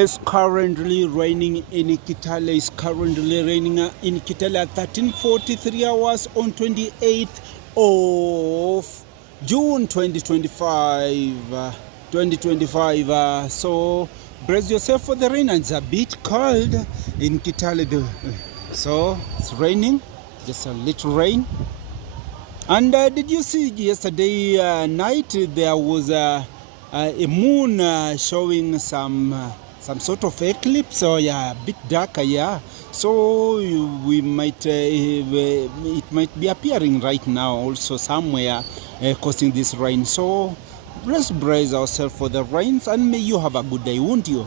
It's currently raining in Kitale. It's currently raining in Kitale at 13:43 hours on 28th of June 2025. So brace yourself for the rain. It's a bit cold in Kitale. So it's raining, just a little rain. And did you see yesterday night there was a moon showing some sort of eclipse, or a bit darker, so we might it might be appearing right now also somewhere, causing this rain. So let's brace ourselves for the rains, and may you have a good day, won't you?